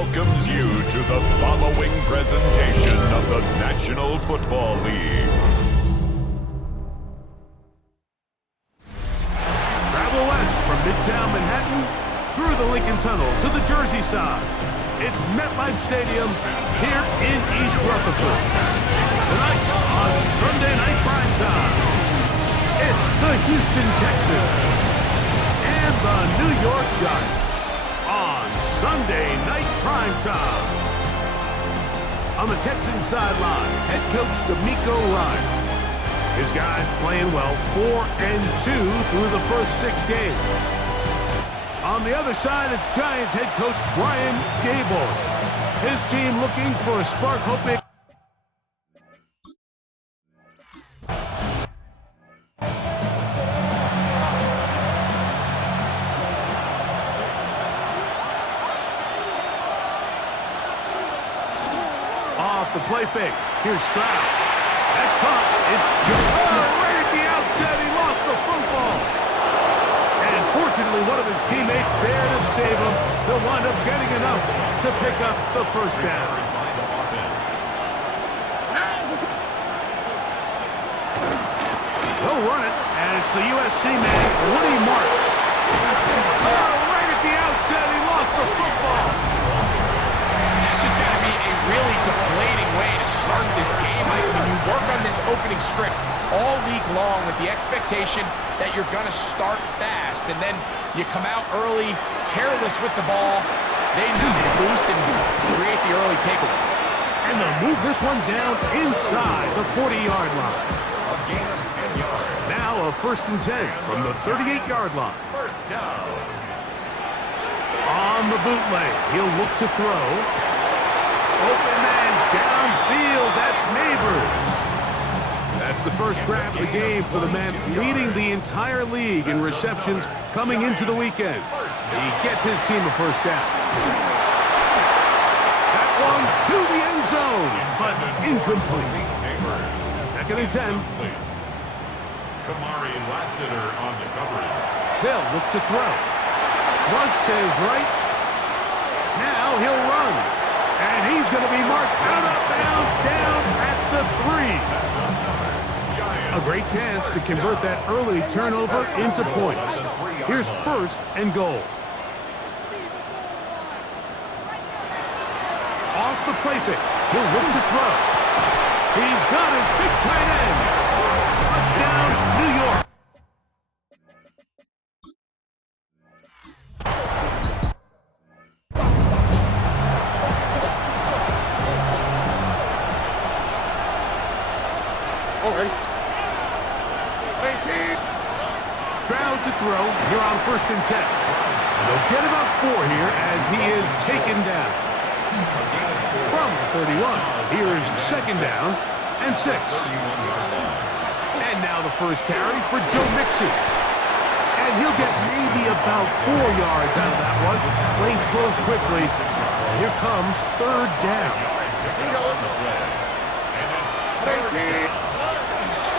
welcomes you to the following presentation of the National Football League. Travel west from Midtown Manhattan through the Lincoln Tunnel to the Jersey side. It's MetLife Stadium here in East Rutherford. Tonight on Sunday Night Primetime, it's the Houston Texans and the New York Giants on Sunday Night Primetime. On the Texans sideline, head coach D'Amico Ryan. His guys playing well, 4-2 through the first 6 games. On the other side, it's Giants head coach Brian Gable. His team looking for a spark, hoping off the play fake. Here's Stroud. That's caught. It's right at the outset. He lost the football. And fortunately, one of his teammates there to save him. He'll wind up getting enough to pick up the first down. He'll run it, and it's the USC man, Woody Marks. Right at the outset, he lost the football. That's just got to be a really deflating way to start this game. Like, when you work on this opening script all week long with the expectation that you're going to start fast, and then you come out early, careless with the ball, they knock it loose and create the early takeaway. And they'll move this one down inside the 40-yard line. A gain of 10 yards. Now a 1st and 10 from the 38-yard line. First down. On the bootleg, he'll look to throw. Open man downfield, that's Neighbors. That's the first grab of the game for the man leading the entire league in receptions coming into the weekend. He gets his team a first down. That one to the end zone, but incomplete. 2nd and 10. Kamari Lassiter on the coverage. They'll look to throw. Flush to his right. Now he'll run. And he's going to be marked out of bounds down at the 3. A great chance to convert that early turnover into points. Here's 1st and goal. Off the play fake. He'll look to throw. He's got his big tight end. Touchdown, New York. Stroud to throw here on 1st and 10. And they'll get about 4 here as he is taken down. From the 31, here is 2nd down and 6. And now the first carry for Joe Mixon. And he'll get maybe about 4 yards out of that one. Playing close quickly. Here comes 3rd down.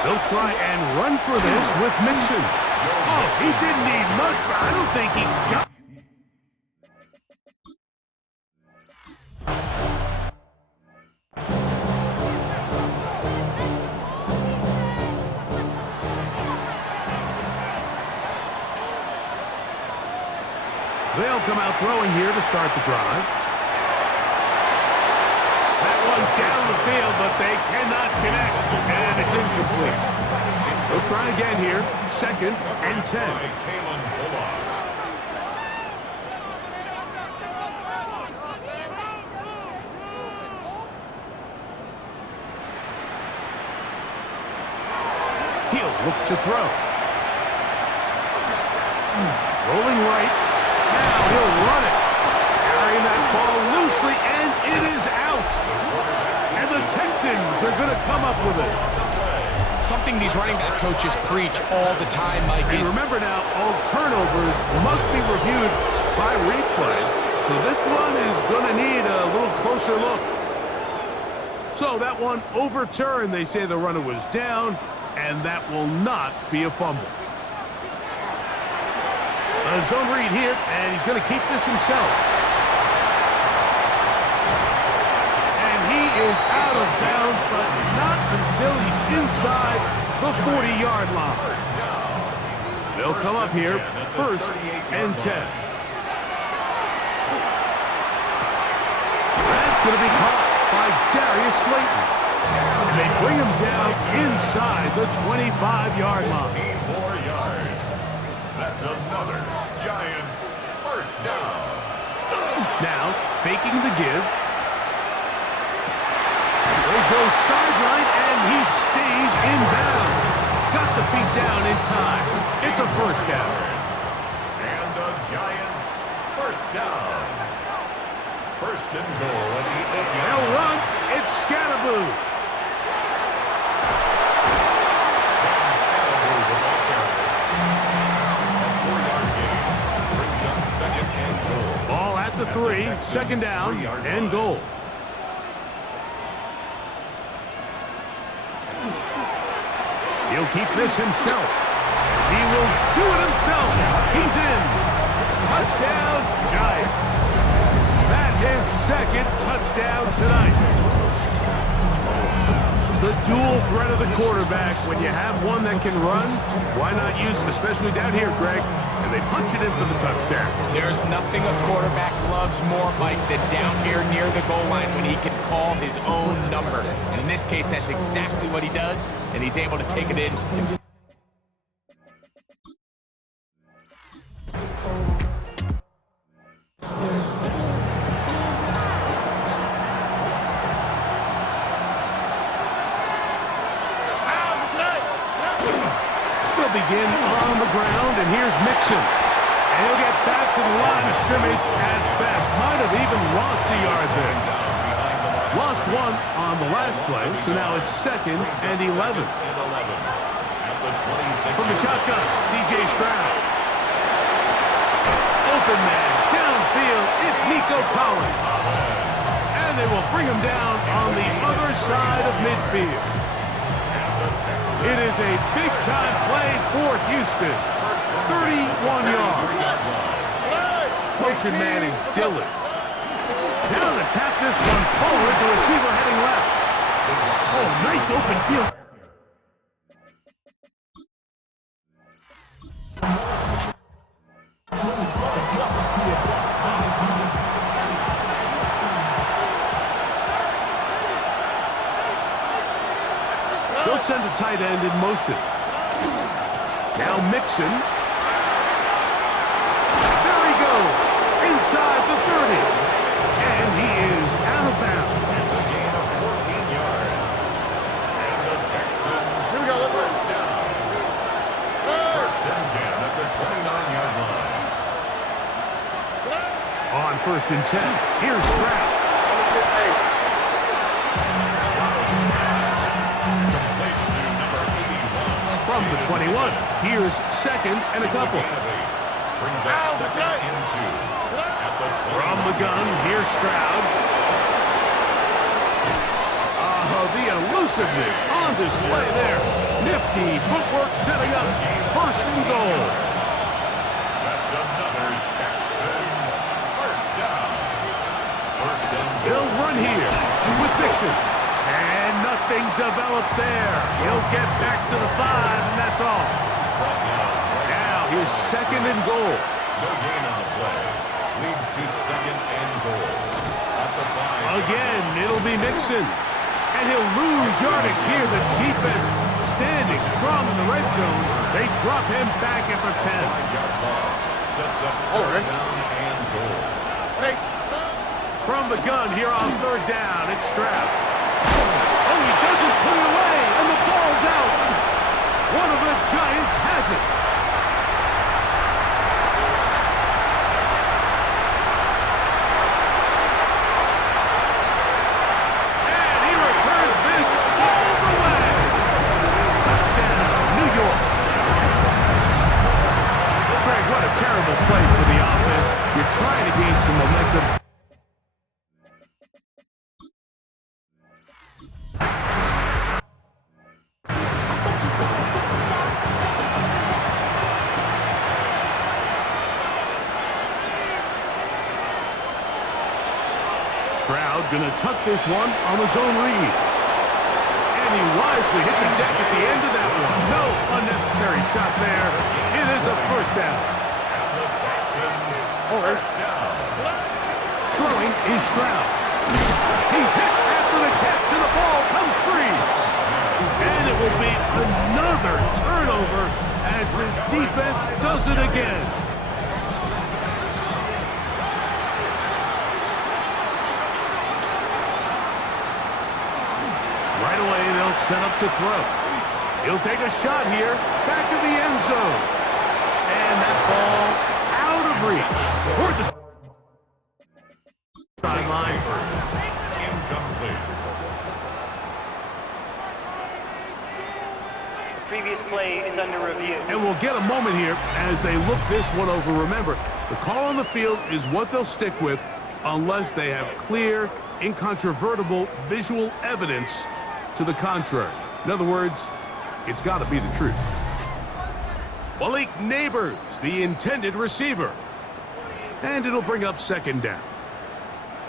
They'll try and run for this with Mixon. Oh, he didn't need much, but I don't think he got... They'll come out throwing here to start the drive. That one down the field, but they cannot connect, and it's incomplete. They'll try again here, 2nd and 10. He'll look to throw. Rolling right. Now he'll run it. Carrying that ball loosely, and it is out. And the Texans are going to come up with it. Something these running back coaches preach all the time, Mike, And remember now, all turnovers must be reviewed by replay. So this one is going to need a little closer look. So that one overturned. They say the runner was down, and that will not be a fumble. A zone read here, and he's going to keep this himself. is out of bounds, but not until he's inside the 40-yard line. They'll come up here, 1st and 10. That's going to be caught by Darius Slayton. And they bring him down inside the 25-yard line. 4 yards. That's another Giants first down. Now, faking the give. They go sideline, and he stays in bounds. Got the feet down in time. It's a first down. And the Giants first down. 1st and goal at the 8-yard. They'll run. It's Scatterboo. Ball at the 3, 2nd down, and goal. He'll keep this himself. He will do it himself. He's in. Touchdown, Giants. That's his 2nd touchdown tonight. The dual threat of the quarterback. When you have one that can run, why not use him, especially down here, Greg? And they punch it in for the touchdown. There's nothing a quarterback loves more, Mike, than down here near the goal line when he can call his own number. And in this case, that's exactly what he does, and he's able to take it in himself. Begin on the ground, and here's Mixon. And he'll get back to the line of scrimmage at best. Might have even lost a yard there. Lost 1 on the last play, so now it's 2nd and 11. From the shotgun, C.J. Stroud. Open man, downfield, it's Nico Collins. And they will bring him down on the other side of midfield. It is a big-time play for Houston. 31 yards. Motion man is Dillon. Now to tap this one forward, the receiver heading left. Oh, nice open field. They'll send a tight end in motion. Now Mixon. There he goes. Inside the 30. And he is out of bounds. It's a gain of 14 yards. And the Texans first down. 1st and 10 at the 29-yard line. On 1st and 10, here's Stroud. From the 21, here's 2nd and a couple. Brings up 2nd and 2. At the 20. From the gun, here's Stroud. The elusiveness on display there. Nifty footwork setting up 1st and goal. That's another Texans first down. 1st and They'll run here with Mixon. And nothing developed there. He'll get back to the 5, and that's all. Now here's 2nd and goal. no gain on the play. Leads to 2nd and goal. At the 5. Again, it'll be Mixon. And he'll lose yardage here. The defense standing strong in the red zone. They drop him back at the 10. 5-yard loss. Sets up 3rd down and goal. From the gun here on 3rd down, it's Stroud. Oh, he doesn't put it away, and the ball's out. One of the Giants has it. And he returns this all the way. Touchdown, New York. Greg, what a terrible play for the offense. You're trying to gain some momentum. Stroud gonna tuck this one on the zone read. And he wisely hit the deck at the end of that one. No unnecessary shot there. It is a first down. And the Texans, first down. Throwing is Stroud. He's hit after the catch, and the ball comes free. And it will be another turnover as this defense does it again. Right away, they'll set up to throw. He'll take a shot here, back of the end zone. And that ball out of reach. Toward the sideline. Incomplete. The previous play is under review. And we'll get a moment here as they look this one over. Remember, the call on the field is what they'll stick with unless they have clear, incontrovertible visual evidence to the contrary. In other words, it's got to be the truth. Malik Neighbors, the intended receiver. And it'll bring up second down.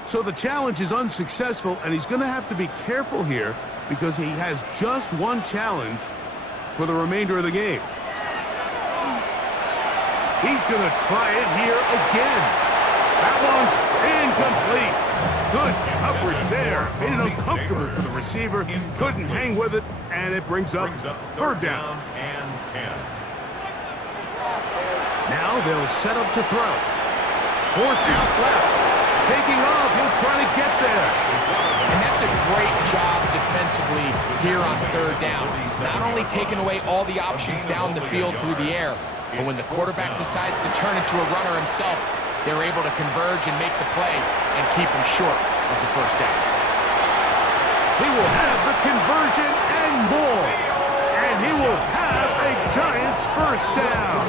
So the challenge is unsuccessful, and he's going to have to be careful here because he has just one challenge for the remainder of the game. He's going to try it here again. That one's incomplete. Good coverage there. Made it uncomfortable for the receiver. Couldn't hang with it, and it brings up third down. And 10. Now they'll set up to throw. Forced out left. Taking off, he'll try to get there. And that's a great job defensively here on third down. Not only taking away all the options down the field through the air, but when the quarterback decides to turn into a runner himself, they're able to converge and make the play and keep him short of the first down. He will have the conversion and more. And he will have a Giants first down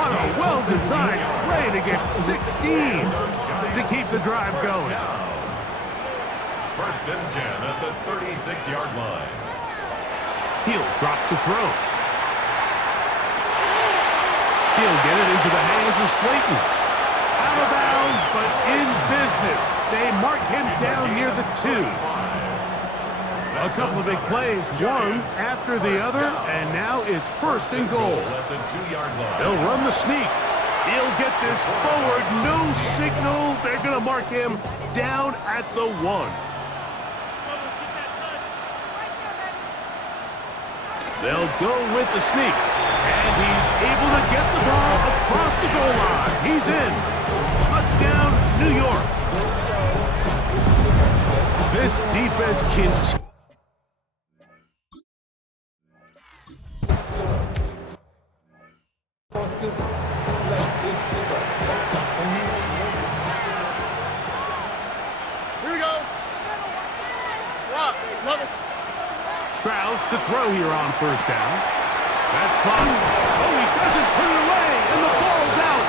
on a well-designed play to get 16 to keep the drive going. First and 10 at the 36-yard line. He'll drop to throw. He'll get it into the hands of Slayton. Out of bounds, but in business. They mark him down near the 2. A couple of big plays, one after the other, and now it's first and goal. At the 2-yard line. They'll run the sneak. He'll get this forward. No signal. They're going to mark him down at the 1. They'll go with the sneak. And he's able to get the ball across the goal line. He's in. Touchdown, New York. This defense can... Stroud to throw here on first down. That's caught. Oh, he doesn't put it away, and the ball's out.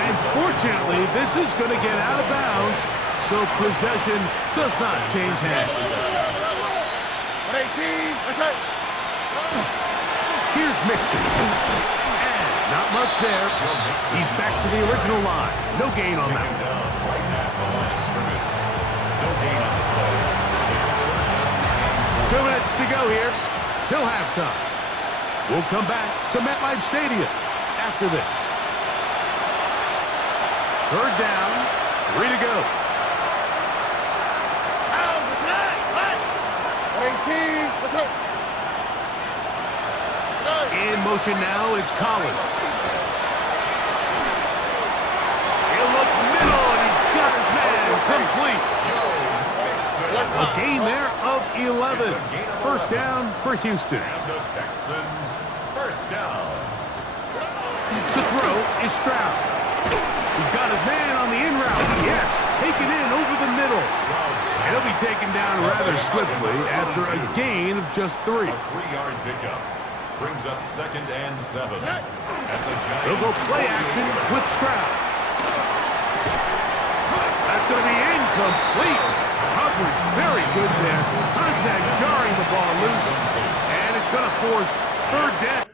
And fortunately, this is going to get out of bounds, so possession does not change hands. Here's Mixon. And not much there. He's back to the original line. No gain on that one. Right at the line of scrimmage. No gain on the play. 2 minutes to go here till halftime. We'll come back to MetLife Stadium after this. Third down, 3 to go. In motion now, it's Collins. He'll look middle, and he's got his man complete. A gain there of 11. First down for Houston. And the Texans, first down. To throw is Stroud. He's got his man on the in route. Yes, taken in over the middle. And he'll be taken down rather swiftly after a gain of just 3. A 3-yard pickup brings up second and 7. At the Giants. He'll go play action with Stroud. That's going to be incomplete. Coverage very good there. Contact jarring the ball loose. And it's going to force third down.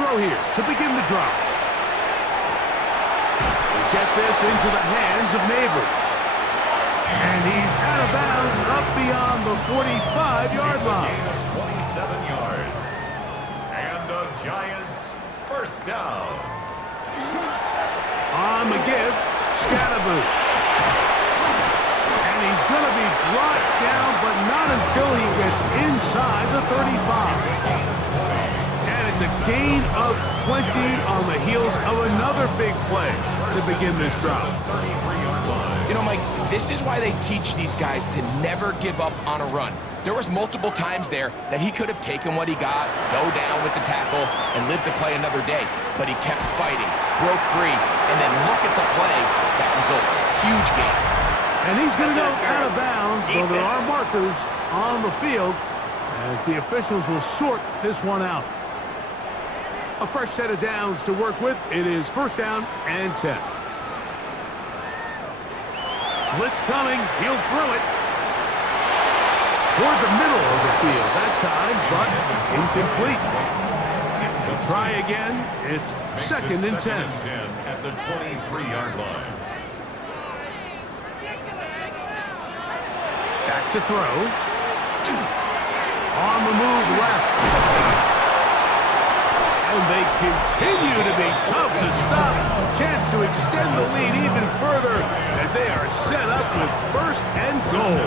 throw here to begin the drive. They get this into the hands of Neighbors. And he's out of bounds up beyond the 45-yard line. Gain of 27 yards. And the Giants first down. On the give, Scatterboot. And he's going to be brought down, but not until he gets inside the 35. And it's a gain of 20 on the heels of another big play to begin this drive. You know, Mike, this is why they teach these guys to never give up on a run. There was multiple times there that he could have taken what he got, go down with the tackle, and lived to play another day. But he kept fighting, broke free, and then look at the play that resulted. Huge gain. And he's going to go out of bounds, though there are markers on the field as the officials will sort this one out. A fresh set of downs to work with. It is first down and 10. Blitz coming. He'll throw it toward the middle of the field that time, but incomplete. He'll try again. It's second and 10. At the 23-yard line. Back to throw. On the move left. And they continue to be tough to stop. Chance to extend the lead even further as they are set up with first and goal.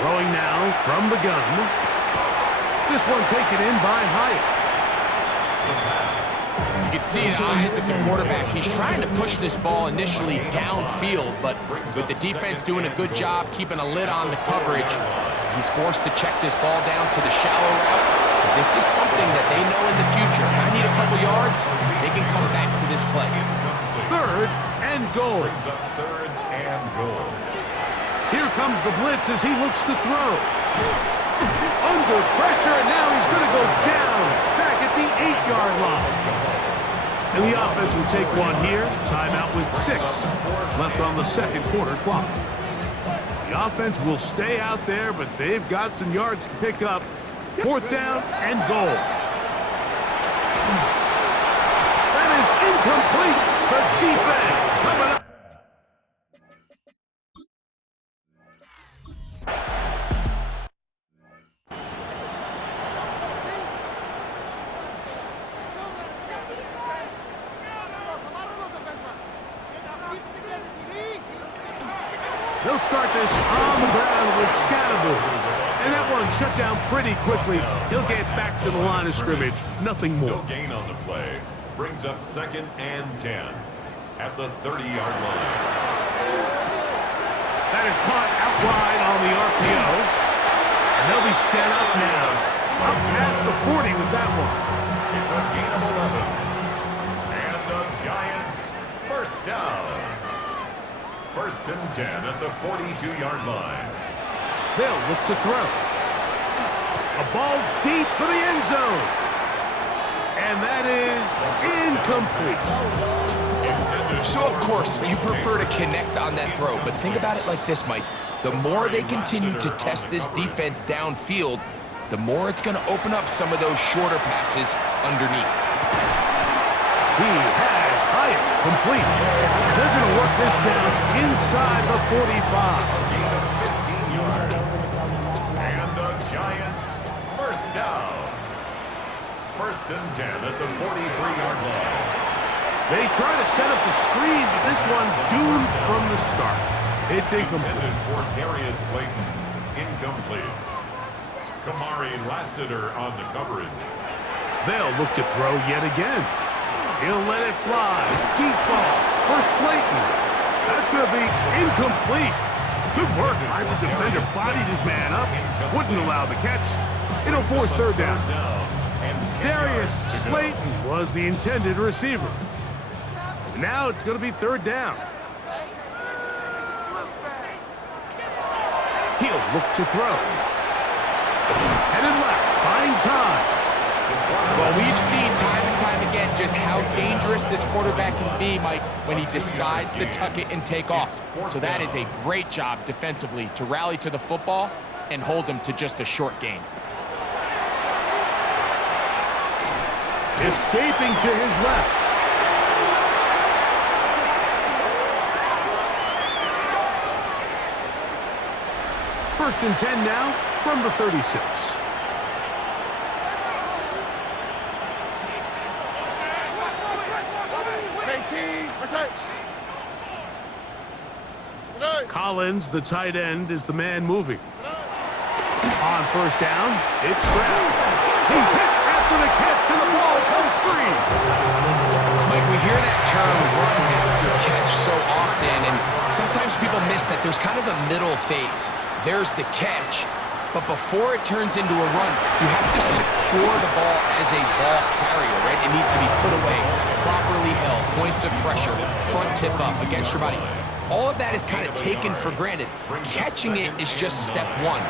Throwing now from the gun. This one taken in by Hyatt. You can see the eyes of the quarterback. He's trying to push this ball initially downfield, but with the defense doing a good job keeping a lid on the coverage, he's forced to check this ball down to the shallow route. But this is something that they know in the future. If I need a couple yards, they can come back to this play. Third and goal. Brings up third and goal. Here comes the blitz as he looks to throw. Under pressure, and now he's going to go down back at the 8-yard line. And the offense will take one here. Timeout with 6 left on the second quarter clock. The offense will stay out there, but they've got some yards to pick up. Fourth down and goal. That is incomplete. The defense coming up. They'll start this on the ground with Scatterboot. And that one shut down pretty quickly. He'll get back to the line of scrimmage. Nothing more. No gain on the play. Brings up second and 10 at the 30-yard line. That is caught out wide on the RPO. And they'll be set up now. Up past the 40 with that one. It's a gain of 11. And the Giants first down. First and 10 at the 42-yard line. They'll look to throw. A ball deep for the end zone. And that is incomplete. So, of course, you prefer to connect on that throw, but think about it like this, Mike. The more they continue to test this defense downfield, the more it's going to open up some of those shorter passes underneath. He has Hyatt complete. They're going to work this down inside the 45. Gain of 15 yards. And the Giants first down. First and 10 at the 43-yard line. They try to set up the screen, but this one's doomed from the start. It's incomplete. Intended for Darius Slayton. Incomplete. Kamari Lassiter on the coverage. They'll look to throw yet again. He'll let it fly. Deep ball for Slayton. That's going to be incomplete. Good work by the defender. Bodied his man up. Wouldn't allow the catch. It'll force third down. Darius Slayton was the intended receiver. And now it's going to be third down. He'll look to throw. Headed left, buying time. Well, we've seen time and time again just how dangerous this quarterback can be, Mike, when he decides to tuck it and take off. So that is a great job defensively to rally to the football and hold them to just a short gain. Escaping to his left. First and 10 now from the 36. Collins, the tight end, is the man moving. On first down, it's Stroud. He's hit after the catch, and the ball comes free. Mike, we hear that term run after catch so often, and sometimes people miss that there's kind of a middle phase. There's the catch, but before it turns into a run, you have to secure the ball as a ball carrier, right? It needs to be put away, properly held, points of pressure, front tip up against your body. All of that is kind of taken for granted. Catching it is just step one.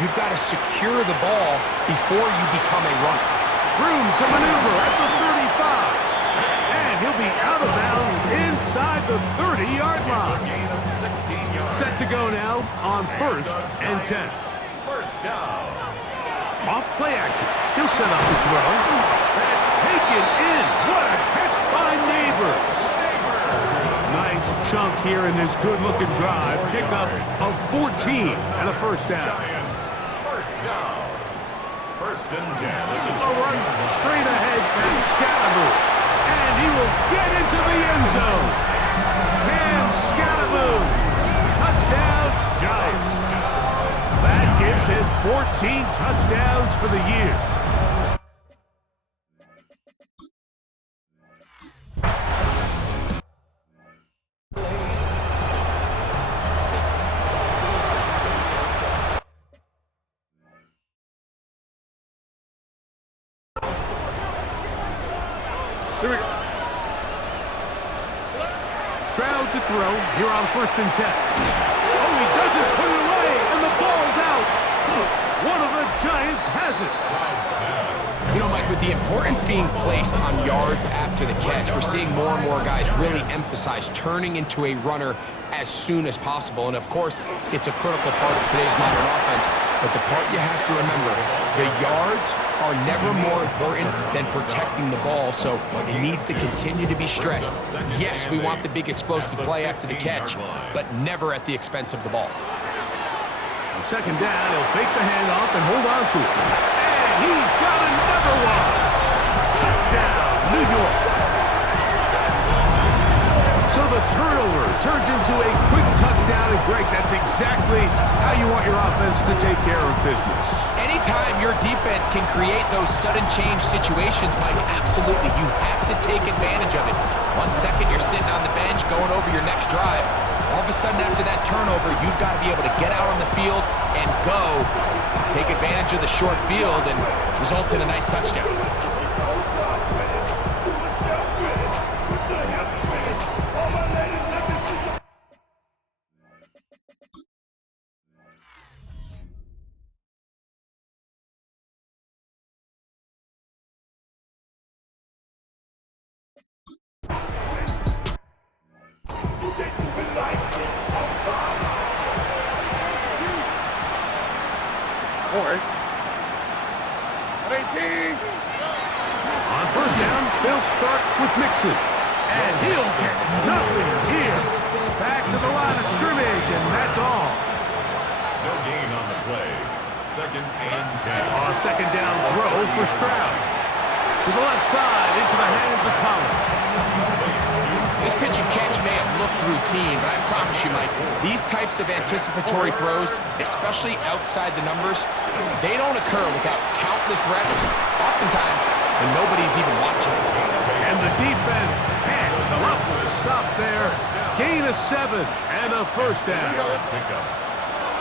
You've got to secure the ball before you become a runner. Room to maneuver at the 35. And he'll be out of bounds inside the 30-yard line. Set to go now on first and 10. First down. Off play action. He'll set up to throw. That's taken in. What a catch by Neighbors. Nice chunk here in this good-looking drive. Pickup of 14 and a first down. First down. First and 10. A run straight ahead and Scalaboo. And he will get into the end zone. And Scalaboo. Touchdown, Giants. That gives him 14 touchdowns for the year. Here we go. Stroud to throw. Here on first and 10. Oh, he doesn't put it away, and the ball's out. One of the Giants has it. You know, Mike, with the importance being placed on yards after the catch, we're seeing more and more guys really emphasize turning into a runner as soon as possible. And, of course, it's a critical part of today's modern offense. But the part you have to remember, the yards are never more important than protecting the ball, so it needs to continue to be stressed. Yes, we want the big explosive play after the catch, but never at the expense of the ball. On second down, he'll fake the handoff and hold on to it. And he's got another one. Touchdown, New York. So the turnover turns into a quick touchdown, and Greg, that's exactly how you want your offense to take care of business. Anytime your defense can create those sudden change situations, Mike, absolutely, you have to take advantage of it. 1 second, you're sitting on the bench going over your next drive. All of a sudden, after that turnover, you've got to be able to get out on the field and go, take advantage of the short field, and results in a nice touchdown. On first down, they'll start with Mixon. And he'll get nothing here. Back to the line of scrimmage, and that's all. No gain on the play. Second and 10. A second down throw for Stroud. To the left side, into the hands of Collins. This pitch and catch may have looked routine, but I promise you, Mike, these types of anticipatory throws, especially outside the numbers, they don't occur without countless reps, oftentimes when nobody's even watching. And the defense can't come up with a stop there. Gain of 7 and a first down.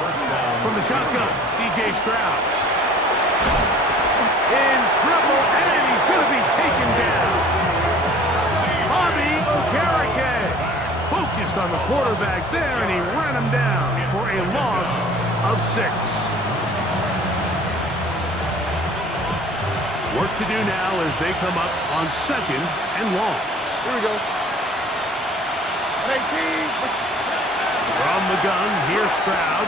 First down. From the shotgun, C.J. Stroud. In trouble, and he's going to be taken down. Bobby Okereke focused on the quarterback there, and he ran him down for a loss of 6. Work to do now as they come up on 2nd and long. Here we go. From the gun, here's Stroud.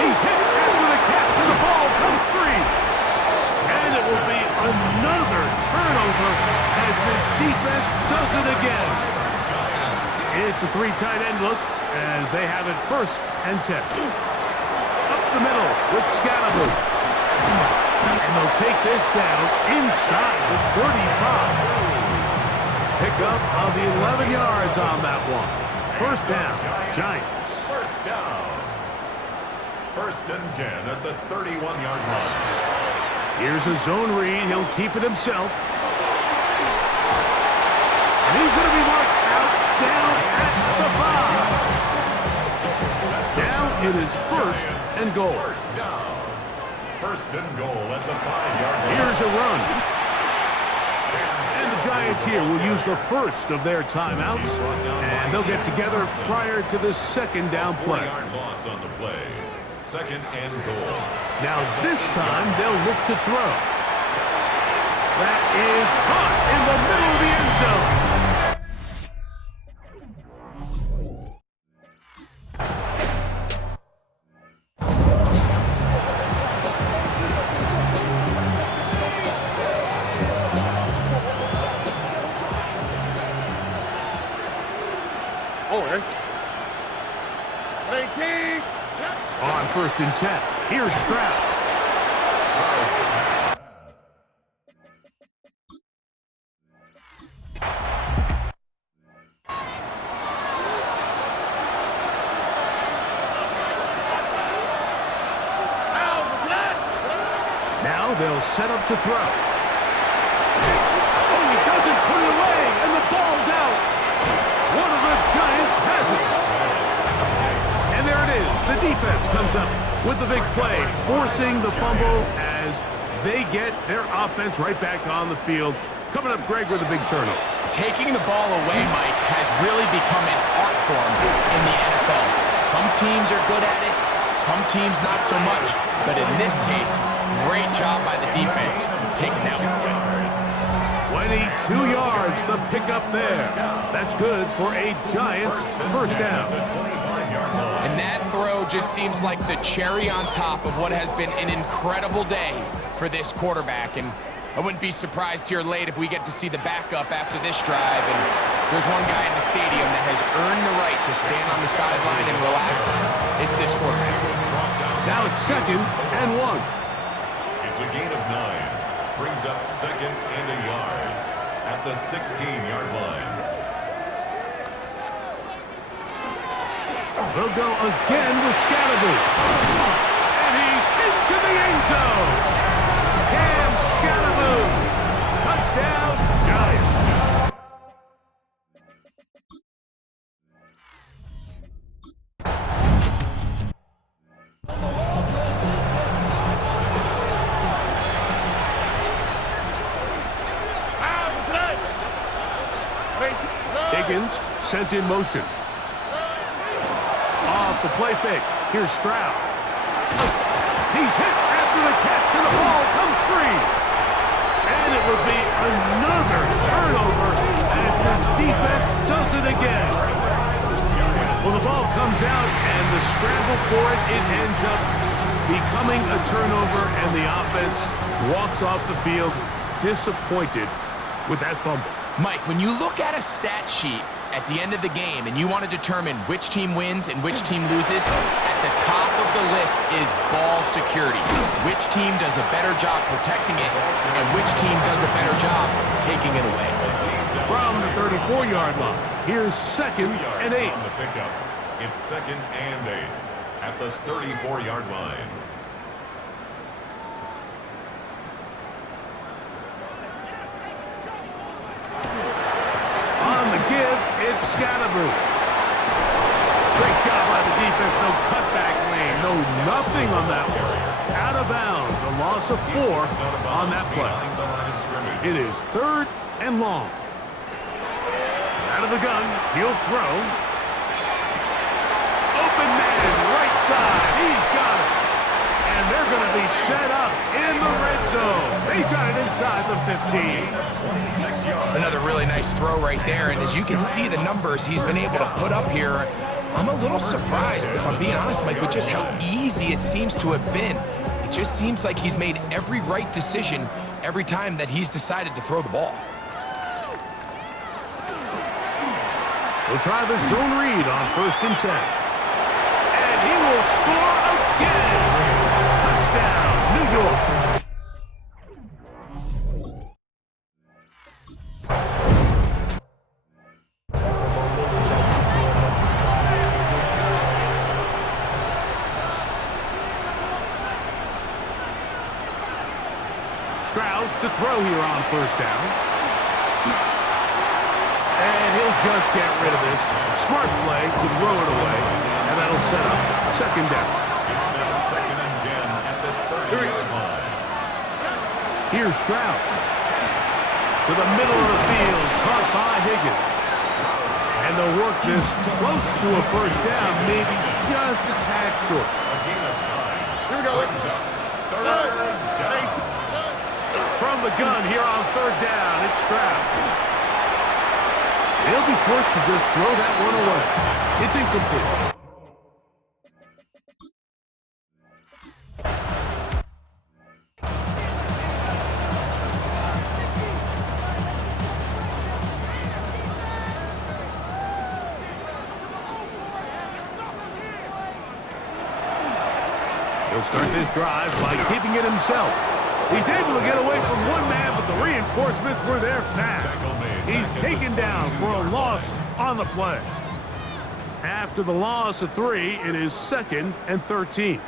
He's hit after the catch, and the ball comes free. And it will be another turnover as this defense does it again. It's a 3 tight end look as they have it 1st and 10. Up the middle with Scalaboo. And they'll take this down inside the 35. Pickup of the 11 yards on that one. 1st down, Giants. 1st down. 1st and 10 at the 31-yard line. Here's a zone read. He'll keep it himself. And he's going to be marked out down at the 5. Now it is 1st and goal. 1st down. 1st and goal at the 5-yard line. Here's a run. And the Giants here will use the 1st of their timeouts. And they'll get together prior to the 2nd down play. 4-yard loss on the play. 2nd and goal. Now this time they'll look to throw. That is caught in the middle of the end zone. On 1st and 10, here's Stroud. Now they'll set up to throw. Oh, he doesn't put it away, and the ball's out. One of the Giants has it. And there it is. The defense comes up with the big play, forcing the fumble as they get their offense right back on the field. Coming up, Greg, with a big turnover. Taking the ball away, Mike, has really become an art form in the NFL. Some teams are good at it, some teams not so much. But in this case, great job by the defense taking that one away. 22 yards, the pickup there. That's good for a Giants 1st down. And that throw just seems like the cherry on top of what has been an incredible day for this quarterback. And I wouldn't be surprised here late if we get to see the backup after this drive. And there's one guy in the stadium that has earned the right to stand on the sideline and relax. It's this quarterback. Now it's 2nd and 1. It's a gain of 9. Brings up 2nd and a yard at the 16-yard line. They'll go again with Scalaboo. And he's into the end zone. Cam Scalaboo. Touchdown, Giants. Higgins sent in motion. Off the play fake. Here's Stroud. He's hit after the catch, and the ball comes free. And it will be another turnover as this defense does it again. Well, the ball comes out, and the scramble for it, it ends up becoming a turnover, and the offense walks off the field disappointed with that fumble. Mike, when you look at a stat sheet at the end of the game and you want to determine which team wins and which team loses, at the top of the list is ball security. Which team does a better job protecting it and which team does a better job taking it away. From the 34-yard line, here's 2nd and 8. On the pickup, it's 2nd and 8 at the 34-yard line. On the give, it's Scalaboo. Great job by the defense. No cutback lane. No nothing on that one. Out of bounds. A loss of 4 on that play. It is 3rd and long. Out of the gun. He'll throw. Open man, right side. He's got it. And And they're going to be set up in the red zone. They've got it inside the 15. 26 yards. Another really nice throw right there, and as you can see the numbers he's been able to put up here, I'm a little surprised, if I'm being honest, Mike, with just how easy it seems to have been. It just seems like he's made every right decision every time that he's decided to throw the ball. We'll try the zone read on 1st and 10. And he will score again. Touchdown, New York. Stroud to throw here on 1st down. And he'll just get rid of this. Smart play to throw it away. And that'll set up 2nd down. It's now 2nd and 10 at the 30-yard line. Here's Stroud. To the middle of the field, caught by Higgins. And they'll work this close to a 1st down, maybe just a tad short. A gain of 9. Here we go. Brings up 3rd down. From the gun here on 3rd down, it's Stroud. He'll be forced to just throw that one away. It's incomplete. He'll start this drive by keeping it himself. He's able to get away from one man, but the reinforcements were there fast. He's taken down for a loss on the play. After the loss of 3, it is 2nd and 13.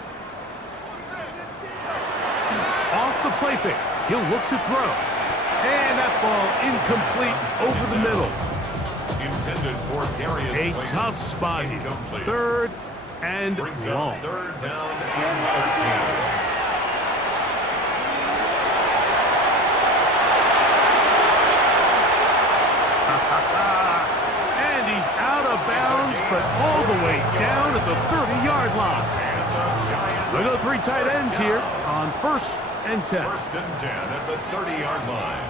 Off the play fake, he'll look to throw. And that ball incomplete over the middle. Intended for Darius. A tough spot here. 3rd and Brings long. up 3rd down and 13. And he's out of bounds, but all the way down at the 30-yard line. Look at the 3 tight ends here on 1st and 10. 1st and 10 at the 30-yard line.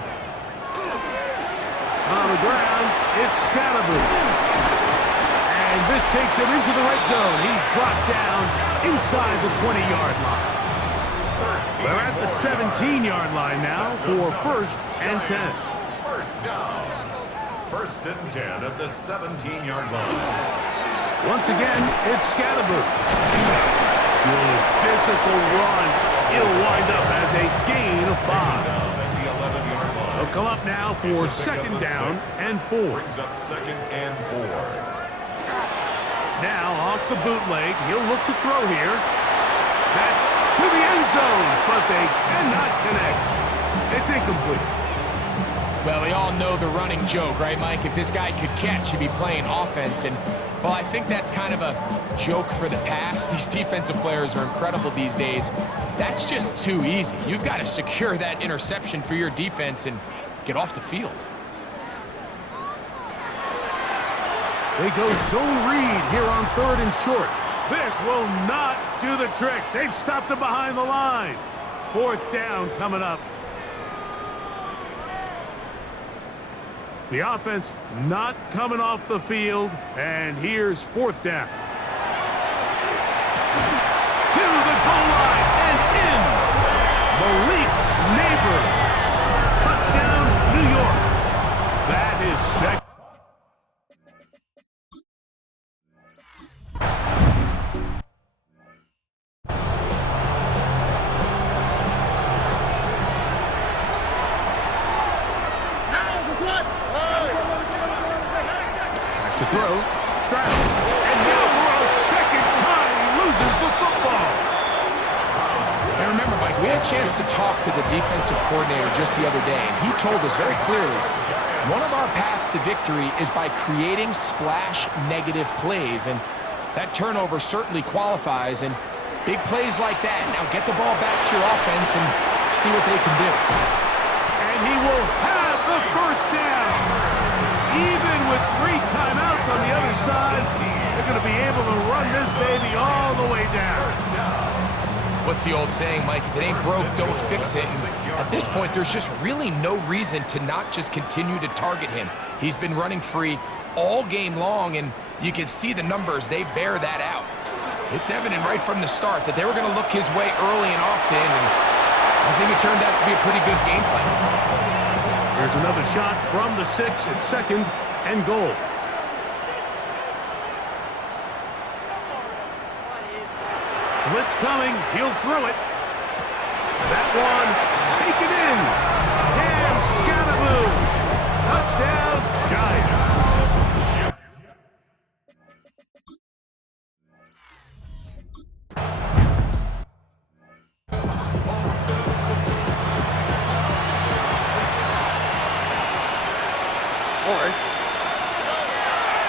On the ground, it's Scatterboot. And this takes him into the red zone. He's brought down inside the 20-yard line. They're at the 17-yard line now for 1st and 10. 1st down. 1st and 10 at the 17-yard line. Once again, it's Scatterboot. Good physical run. It'll wind up as a gain of 5. Down at the 11-yard line. They'll come up now for 2nd down and 4. Brings up 2nd and 4. Now off the bootleg, he'll look to throw here. That's to the end zone, but they cannot connect. It's incomplete. Well, we all know the running joke, right, Mike? If this guy could catch, he'd be playing offense. And, well, I think that's kind of a joke for the past. These defensive players are incredible these days. That's just too easy. You've got to secure that interception for your defense and get off the field. They go zone read here on 3rd and short. This will not do the trick. They've stopped him behind the line. 4th down coming up. The offense not coming off the field, and here's 4th down. To the goal line and in. Malik Neighbors. Touchdown, New York. That is 2nd. To throw, Stroud. And now for a 2nd time, he loses the football. And remember, Mike, we had a chance to talk to the defensive coordinator just the other day, and he told us very clearly, one of our paths to victory is by creating splash negative plays, and that turnover certainly qualifies, and big plays like that. Now get the ball back to your offense and see what they can do. And he will have the 1st down. Even with 3 timeouts on the other side, they're going to be able to run this baby all the way down. What's the old saying, Mike? If it ain't broke, don't fix it. And at this point, there's just really no reason to not just continue to target him. He's been running free all game long, and you can see the numbers. They bear that out. It's evident right from the start that they were going to look his way early and often, and I think it turned out to be a pretty good game plan. Here's another shot from the 6 at second and goal. Blitz coming. He'll throw it. That one, take it in. And Scataboo. Touchdown, Giants.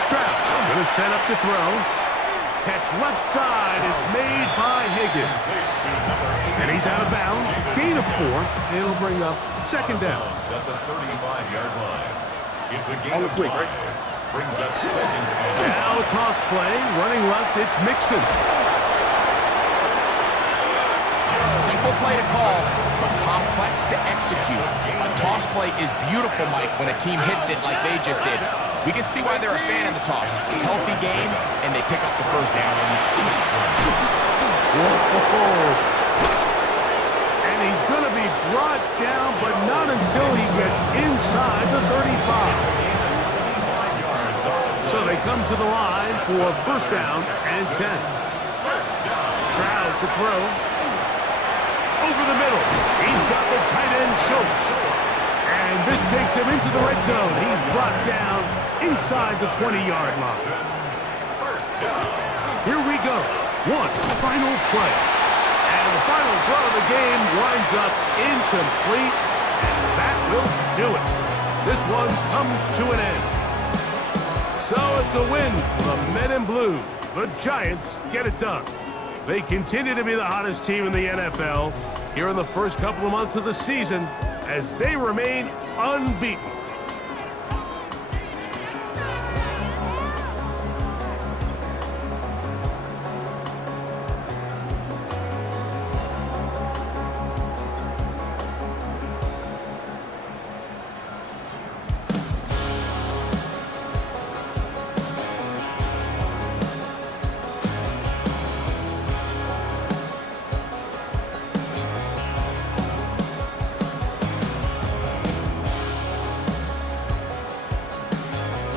Stroud going to set up to throw. Catch left side is made by Higgins. And he's out of bounds. Gain of 4. It'll bring up second down. At the 35-yard line. It's a gain of 5. Brings up second down. Now a toss play. Running left, it's Mixon. Simple play to call, but complex to execute. A toss play is beautiful, Mike, when a team hits it like they just did. We can see why they're a fan of the toss. Healthy game, and they pick up the first down. Whoa. And he's going to be brought down, but not until he gets inside the 35. So they come to the line for first down and 10. Stroud to throw. Over the middle. He's got the tight end Schultz. And this takes him into the red zone. He's brought down inside the 20-yard line. Here we go. One final play. And the final throw of the game winds up incomplete. And that will do it. This one comes to an end. So it's a win for the Men in Blue. The Giants get it done. They continue to be the hottest team in the NFL here in the first couple of months of the season as they remain unbeaten.